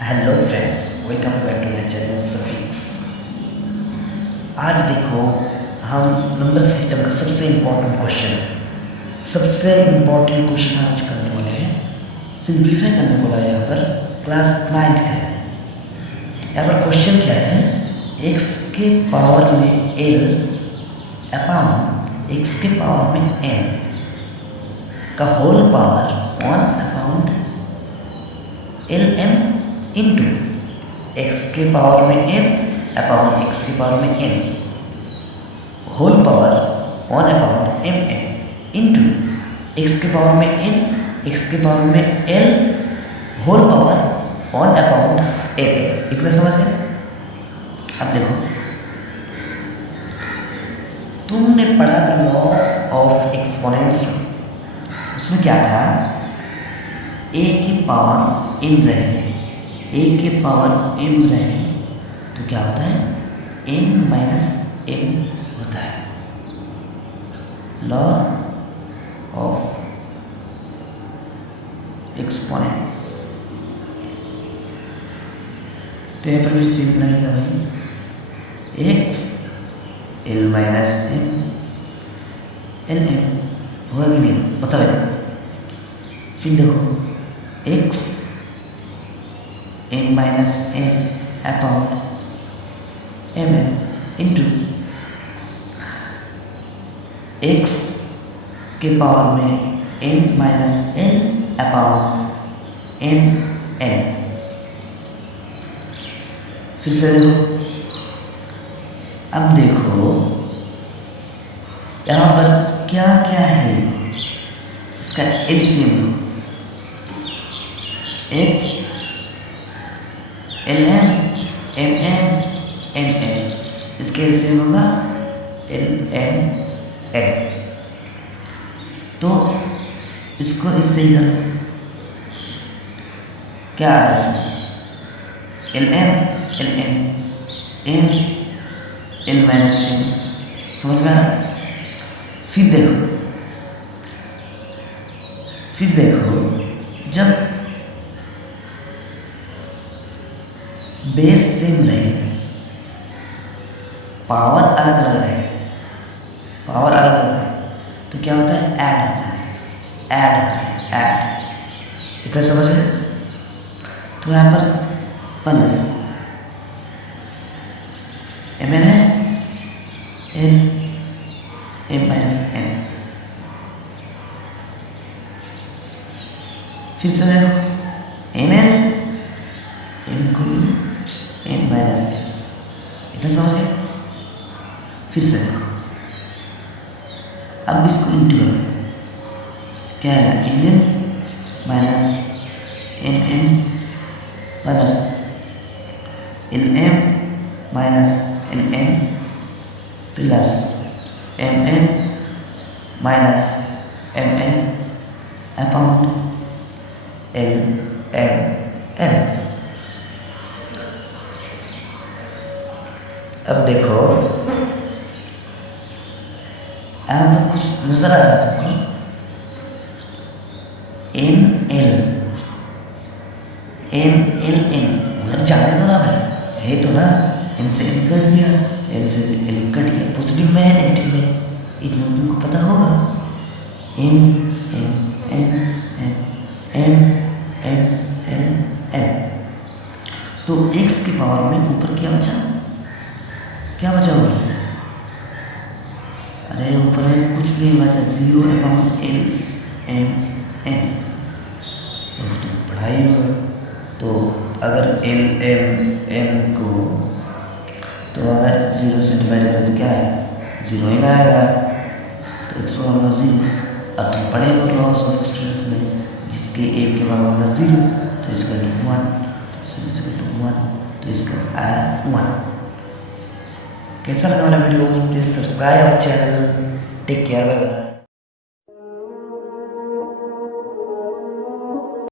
Hello friends, welcome back to my channel Suffix. आज देखो हम नंबर सिस्टम का सबसे इम्पोर्टेंट क्वेश्चन आज करने वाले हैं। सिंप्लीफाई करने बोला है यहाँ पर, क्लास 9th का है। यहाँ पर क्वेश्चन क्या है, x के पावर में l अपॉन x के पावर में n का whole power 1 upon lm into x के पावर में m अपॉन x के पावर में n whole power 1 upon m into x के पावर में n x के पावर में l whole power 1 upon l। इतना समझ गए? अब देखो, तुमने पढ़ा था लॉ ऑफ एक्सपोनेंट्स, उसमें क्या था, a की पावर m रहे, a के पावर m रहे तो क्या होता है, n माइनस m होता है। Law of exponents. तो यहाँ पर भी सेम लगेगा भाई, x l minus m l m होगा कि नहीं, बताओ इधर। फिर देखो x m minus m upon m into x के पावर में m minus n upon m n। फिर से देखो, अब देखो यहाँ पर क्या क्या है, इसका LCM x lm mn nn, इसके एलसीएम होगा lm n। तो इसको इससे ही करो, क्या आ रहा है इसमें, lm lm n l minus n, समझ में आ रहा? फिर देखो जब बेस सेम रहे, पावर अलग अलग रहे, तो क्या होता है, ऐड होता है, ऐड। इतना समझ गए? तो यहाँ पर प्लस m n है, n m माइनस n। फिर से देखो n m को n माइनस n, इतना समझ गए? फिर से देखो, अब इसको इंटू करो, क्या है, n minus n plus lm minus ln plus mn minus mn upon lmn। अब देखो, यहाँ पर कुछ नजर आ रहा है तुमको, n l n उधर जाने दो ना भाई, है तो ना, n से n कट गया, l से l कट गया, पॉजिटिव में है नेगेटिव में, इतना तुमको पता होगा। n n n n m m n n। तो x की पावर में ऊपर क्या बचा होगा, अरे ऊपर है कुछ नहीं बचा, 0 अपॉन l m n। तो तुम पढ़ाई होगा, तो अगर l m n को, तो अगर 0 से डिवाइड करें तो क्या है, 0 ही ना आएगा, तो x पावर 0। अब तुम पढ़े हो लॉस ऑफ एक्सपोनेंट्स में, जिसके m के पावर होगा 0 तो इसका 1, तो इसका आया 1। कैसा लगा मेरा video, please subscribe our channel. Take care, bye bye.